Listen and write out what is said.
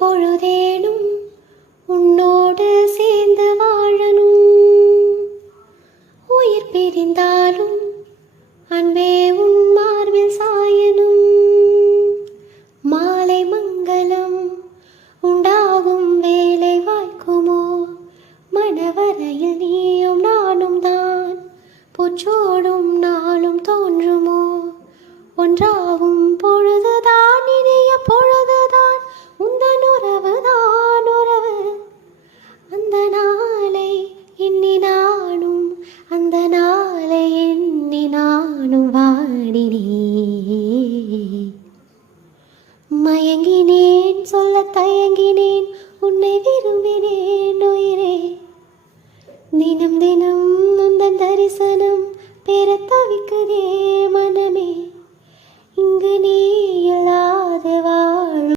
பொழுதேனும் உன்னோடு சேர்ந்து வாழணும். உயிர் பிரிந்தாலும் அன்பே உன் மார்பில் சாயனும். மாலை மங்களம் உண்டாகும் வேலை வாய்க்குமோ? மணவரையில் நீயும் நானும் தான் பூச்சோடும் நாளும் தோன்றுமோ? ஒன்றாகும் பொழுதுதான் இனிய பொழுதுதான் உந்தன் உறவுதான் உறவு. அந்த நாளை எண்ணி நானும் அந்த நாளை எண்ணி நானும் வாடினேன். மயங்கினேன் சொல்ல தயங்கினேன் உன்னை விரும்பினேன் உயிரே. தினம் தினம் உந்தன் தரிசனம் பெற தவிக்குதே மனமே. இங்கு நீ இல்லாத